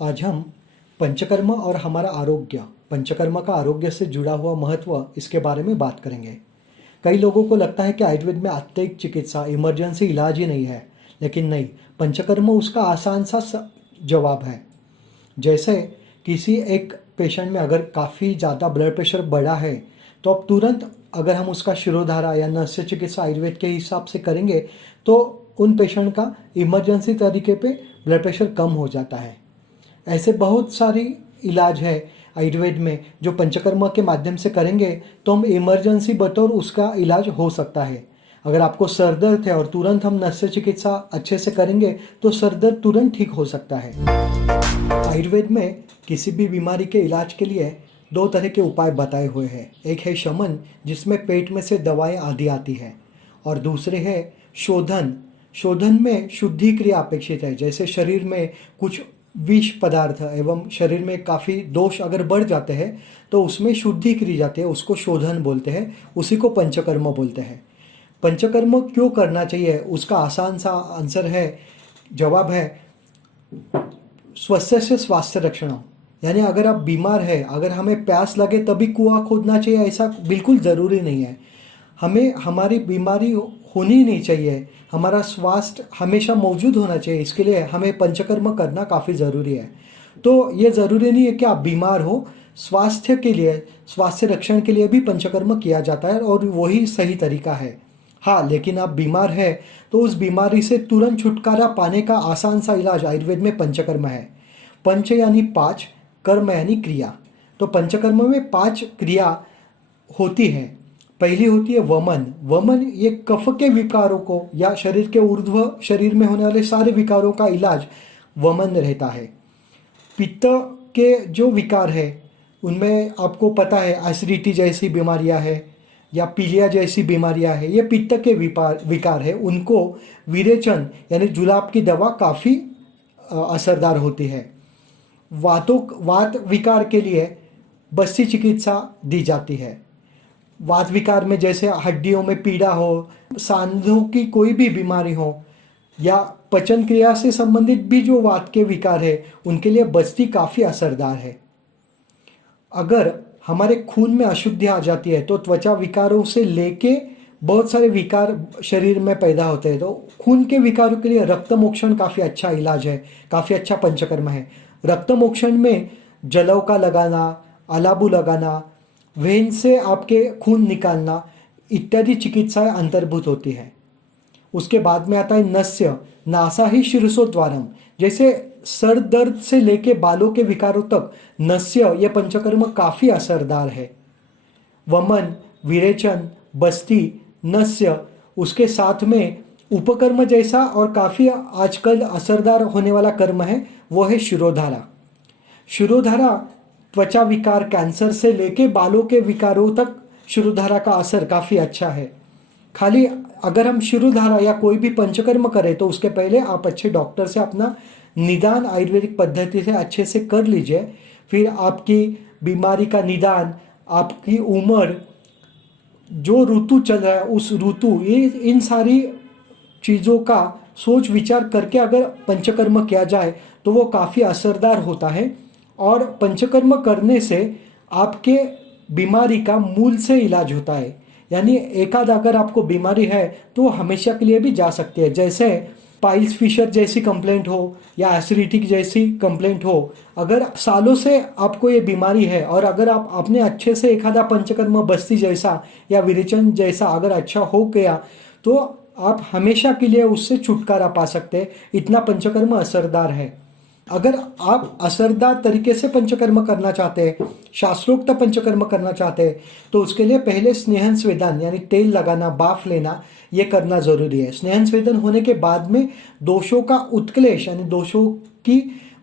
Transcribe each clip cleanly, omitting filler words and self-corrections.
आज हम पंचकर्म और हमारा आरोग्य, पंचकर्म का आरोग्य से जुड़ा हुआ महत्व, इसके बारे में बात करेंगे। कई लोगों को लगता है कि आयुर्वेद में आत्तिक चिकित्सा, इमरजेंसी इलाज ही नहीं है, लेकिन नहीं, पंचकर्म उसका आसान सा जवाब है। जैसे किसी एक पेशेंट में अगर काफ़ी ज़्यादा ब्लड प्रेशर बढ़ा है, तो अब तुरंत अगर हम उसका शिरोधारा या नस्य चिकित्सा आयुर्वेद के हिसाब से करेंगे तो उन पेशेंट का इमरजेंसी तरीके पे ब्लड प्रेशर कम हो जाता है। ऐसे बहुत सारी इलाज है आयुर्वेद में जो पंचकर्म के माध्यम से करेंगे तो हम इमरजेंसी बतौर उसका इलाज हो सकता है। अगर आपको सर दर्द है और तुरंत हम नस्य चिकित्सा अच्छे से करेंगे तो सर दर्द तुरंत ठीक हो सकता है। आयुर्वेद में किसी भी बीमारी के इलाज के लिए दो तरह के उपाय बताए हुए हैं। एक है शमन, जिसमें पेट में से दवाएं आदि आती है, और दूसरे है शोधन। शोधन में शुद्धि क्रिया अपेक्षित है। जैसे शरीर में कुछ विष पदार्थ एवं शरीर में काफ़ी दोष अगर बढ़ जाते हैं तो उसमें शुद्धि करी जाती है, उसको शोधन बोलते हैं, उसी को पंचकर्म बोलते हैं। पंचकर्म क्यों करना चाहिए, उसका आसान सा आंसर है, जवाब है स्वस्थ से स्वास्थ्य रक्षण। यानी अगर आप बीमार है, अगर हमें प्यास लगे तभी कुआं खोदना चाहिए, ऐसा बिल्कुल ज़रूरी नहीं है। हमें हमारी बीमारी होनी नहीं चाहिए, हमारा स्वास्थ्य हमेशा मौजूद होना चाहिए, इसके लिए हमें पंचकर्म करना काफ़ी ज़रूरी है। तो ये ज़रूरी नहीं है कि आप बीमार हो, स्वास्थ्य के लिए, स्वास्थ्य रक्षण के लिए भी पंचकर्म किया जाता है और वही सही तरीका है। हाँ, लेकिन आप बीमार है तो उस बीमारी से तुरंत छुटकारा पाने का आसान सा इलाज आयुर्वेद में पंचकर्म है। पंच यानी पाँच, कर्म यानी क्रिया। तो पंचकर्म में 5 क्रिया होती है। पहली होती है वमन। वमन ये कफ के विकारों को या शरीर के ऊर्ध्व शरीर में होने वाले सारे विकारों का इलाज वमन रहता है। पित्त के जो विकार है उनमें आपको पता है एसिडिटी जैसी बीमारियां है या पीलिया जैसी बीमारियां है, ये पित्त के विकार है, उनको विरेचन यानी जुलाब की दवा काफ़ी असरदार होती है। वात विकार के लिए बस्ती चिकित्सा दी जाती है। वात विकार में जैसे हड्डियों में पीड़ा हो, सांधों की कोई भी बीमारी हो या पचन क्रिया से संबंधित भी जो वात के विकार है, उनके लिए बस्ती काफ़ी असरदार है। अगर हमारे खून में अशुद्धि आ जाती है तो त्वचा विकारों से लेके बहुत सारे विकार शरीर में पैदा होते हैं, तो खून के विकारों के लिए रक्त मोक्षण काफ़ी अच्छा इलाज है, काफ़ी अच्छा पंचकर्म है। रक्त मोक्षण में जलव का लगाना, अलाबू लगाना, वेन से आपके खून निकालना इत्यादि चिकित्साएं अंतर्भूत होती है। उसके बाद में आता है नस्य, नासा ही शिरसोद्वारम। जैसे सर दर्द से लेके बालों के विकारों तक नस्य ये पंचकर्म काफ़ी असरदार है। वमन, विरेचन, बस्ती, नस्य, उसके साथ में उपकर्म जैसा और काफ़ी आजकल असरदार होने वाला कर्म है, वो है शिरोधारा। शिरोधारा त्वचा विकार, कैंसर से लेके बालों के विकारों तक शिरोधारा का असर काफ़ी अच्छा है। खाली अगर हम शिरोधारा या कोई भी पंचकर्म करें तो उसके पहले आप अच्छे डॉक्टर से अपना निदान आयुर्वेदिक पद्धति से अच्छे से कर लीजिए। फिर आपकी बीमारी का निदान, आपकी उम्र, जो ऋतु चल रहा है उस ऋतु, ये इन सारी चीज़ों का सोच विचार करके अगर पंचकर्म किया जाए तो वो काफ़ी असरदार होता है। और पंचकर्म करने से आपके बीमारी का मूल से इलाज होता है। यानी एकाध अगर आपको बीमारी है तो हमेशा के लिए भी जा सकती है। जैसे पाइल्स फिशर जैसी कंप्लेंट हो या एसिडिटी जैसी कंप्लेंट हो, अगर सालों से आपको ये बीमारी है और अगर आप अपने अच्छे से एखादा पंचकर्म बस्ती जैसा या विरेचन जैसा अगर अच्छा हो गया तो आप हमेशा के लिए उससे छुटकारा पा सकते हैं। इतना पंचकर्म असरदार है। अगर आप असरदार तरीके से पंचकर्म करना चाहते हैं, शास्त्रोक्त पंचकर्म करना चाहते हैं, तो उसके लिए पहले स्नेहन स्वेदन यानी तेल लगाना, बाफ लेना, ये करना ज़रूरी है। स्नेहन स्वेदन होने के बाद में दोषों का उत्क्लेश यानी दोषों की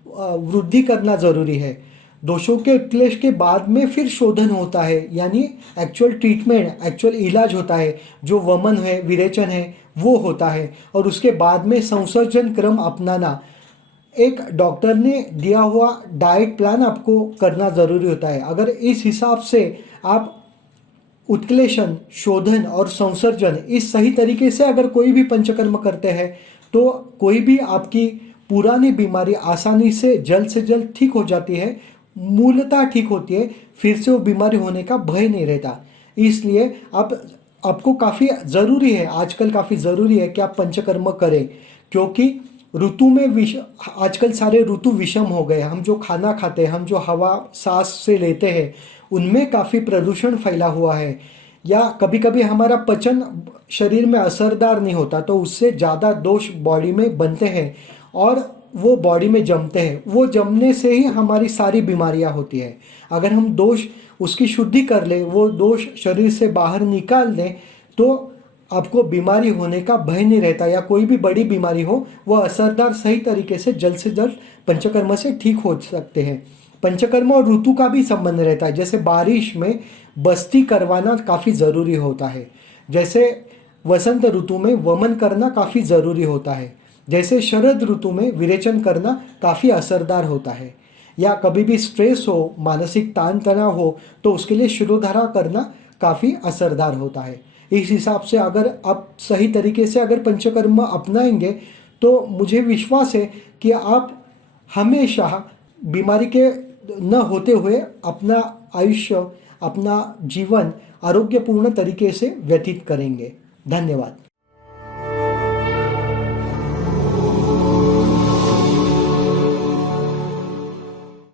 वृद्धि करना ज़रूरी है। दोषों के उत्क्लेश के बाद में फिर शोधन होता है, यानी एक्चुअल ट्रीटमेंट, एक्चुअल इलाज होता है। जो वमन है, विरेचन है, वो होता है। और उसके बाद में संसर्जन क्रम अपनाना, एक डॉक्टर ने दिया हुआ डाइट प्लान आपको करना ज़रूरी होता है। अगर इस हिसाब से आप उत्क्लेशन, शोधन और संसर्जन इस सही तरीके से अगर कोई भी पंचकर्म करते हैं तो कोई भी आपकी पुरानी बीमारी आसानी से जल्द ठीक हो जाती है, मूलतः ठीक होती है, फिर से वो बीमारी होने का भय नहीं रहता। इसलिए आपको काफ़ी ज़रूरी है, आजकल काफ़ी ज़रूरी है कि आप पंचकर्म करें, क्योंकि ऋतु में आजकल सारे ऋतु विषम हो गए। हम जो खाना खाते हैं, हम जो हवा सांस से लेते हैं, उनमें काफ़ी प्रदूषण फैला हुआ है, या कभी कभी हमारा पचन शरीर में असरदार नहीं होता, तो उससे ज़्यादा दोष बॉडी में बनते हैं और वो बॉडी में जमते हैं। वो जमने से ही हमारी सारी बीमारियां होती है। अगर हम दोष उसकी शुद्धि कर लें, वो दोष शरीर से बाहर निकाल दें, तो आपको बीमारी होने का भय नहीं रहता, या कोई भी बड़ी बीमारी हो वो असरदार सही तरीके से जल्द पंचकर्म से ठीक हो सकते हैं। पंचकर्म और ऋतु का भी संबंध रहता है। जैसे बारिश में बस्ती करवाना काफ़ी ज़रूरी होता है, जैसे वसंत ऋतु में वमन करना काफ़ी ज़रूरी होता है, जैसे शरद ऋतु में विरेचन करना काफ़ी असरदार होता है, या कभी भी स्ट्रेस हो, मानसिक तान तनाव हो, तो उसके लिए शिरोधारा करना काफ़ी असरदार होता है। इस हिसाब से अगर आप सही तरीके से अगर पंचकर्म अपनाएंगे, तो मुझे विश्वास है कि आप हमेशा बीमारी के न होते हुए अपना आयुष्य, अपना जीवन आरोग्यपूर्ण तरीके से व्यतीत करेंगे। धन्यवाद।